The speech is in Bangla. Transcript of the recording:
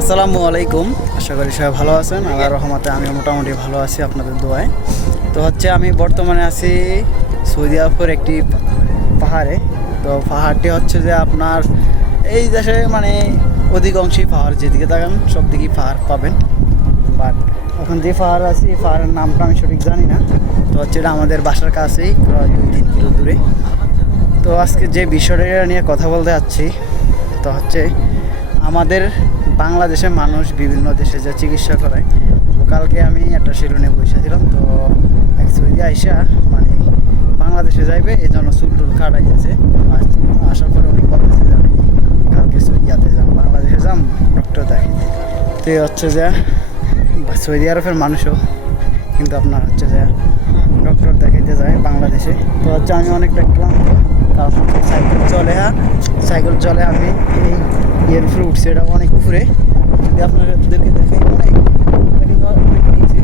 আসসালামু আলাইকুম। আশা করি সবাই ভালো আছেন। আল্লাহর রহমতে আমি মোটামুটি ভালো আছি আপনাদের দোয়ায়। তো হচ্ছে আমি বর্তমানে আছি সৌদি আরবের একটি পাহাড়ে। তো পাহাড়টি হচ্ছে যে আপনার এই দেশে মানে অধিকাংশই পাহাড়, যেদিকে তাকান সব দিকেই পাহাড় পাবেন। বাট এখন যে পাহাড় আছে এই পাহাড়ের নামটা আমি সঠিক জানি না। তো হচ্ছে এটা আমাদের বাসার কাছেই, প্রায় 2-3 কিলো দূরে। তো আজকে যে বিষয়টা নিয়ে কথা বলতে যাচ্ছি, তো হচ্ছে আমাদের বাংলাদেশের মানুষ বিভিন্ন দেশে যে চিকিৎসা করায়। তো কালকে আমি একটা সেলুনে বসেছিলাম, তো এক সৌদি আইসা মানে বাংলাদেশে যাইবে এই জন্য চুল টুল কাটাইছে। আসার পরে উনি বলতেছে যে আমি কালকে সৌদিয়াতে যাম, বাংলাদেশে যাম ডক্টর দেখাইতে। তো এই হচ্ছে যে সৌদি আরবের মানুষও কিন্তু আপনার হচ্ছে যে ডক্টর দেখাইতে যায় বাংলাদেশে। তো হচ্ছে আমি অনেকটা ক্লান্ত, কারণ সাইকেল চলে আমি এই ইয়ের উপরে উঠছি, এটা অনেক উপরে। যদি আপনাদেরকে দেখাই অনেক অনেক নিচে,